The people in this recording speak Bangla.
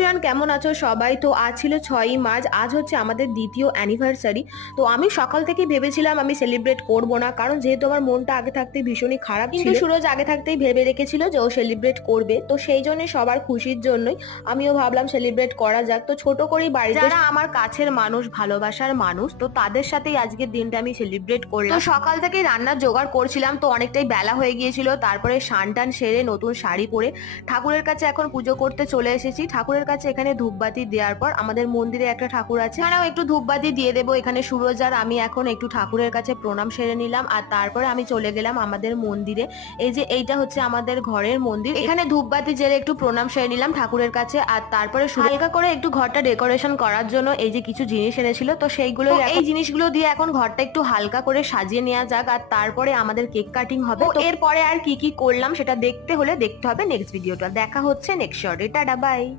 এভরিওয়ান, কেমন আছো সবাই? তো আজ ছিল 6ই মার্চ। আজ হচ্ছে আমাদের দ্বিতীয় অ্যানিভার্সারি। তো আমি সকাল থেকেই ভেবেছিলাম আমি সেলিব্রেট করব না, কারণ যেহেতু আমার মনটা আগে থাকতেই ভীষণই খারাপ ছিল। কিন্তু সুরজ আগে থাকতেই ভেবে রেখেছিল যে ও সেলিব্রেট করবে, তো সেই জন্য সবার খুশির জন্যই আমিও ভাবলাম সেলিব্রেট করা যাক। তো ছোট করেই বাড়িতে যারা আমার কাছের মানুষ, ভালোবাসার মানুষ, তো তাদের সাথেই আজকের দিনটা আমি সেলিব্রেট করলাম। তো সকাল থেকেই রান্নার জোগাড় করছিলাম, তো অনেকটাই বেলা হয়ে গিয়েছিল। তারপরে স্নান টান সেরে নতুন শাড়ি পরে ঠাকুরের কাছে এখন পুজো করতে চলে এসেছি। ঠাকুরের কাছে এখানে ধূপবাতি দেওয়ার পর আমাদের মন্দিরে একটা ঠাকুর আছে, এখানেও একটু ধূপবাতি দিয়ে দেবো। এখানে সুরজ আর আমি এখন একটু ঠাকুরের কাছে প্রণাম সেরে নিলাম, আর তারপরে আমি চলে গেলাম আমাদের মন্দিরে। এই যে এইটা হচ্ছে আমাদের ঘরের মন্দির, এখানে ধূপবাতি জেলে একটু প্রণাম সেরে নিলাম ঠাকুরের কাছে। আর তারপরে হালকা করে একটু ঘরটা ডেকোরেশন করার জন্য এই যে কিছু জিনিস এনেছিল, তো সেইগুলো এই জিনিসগুলো দিয়ে এখন ঘরটা একটু হালকা করে সাজিয়ে নেওয়া যাক। আর তারপরে আমাদের কেক কাটিং হবে। তো এরপরে আর কি কি করলাম সেটা দেখতে হলে দেখতে হবে নেক্সট ভিডিওটা। দেখা হচ্ছে নেক্সট শর্টে। Tata, by.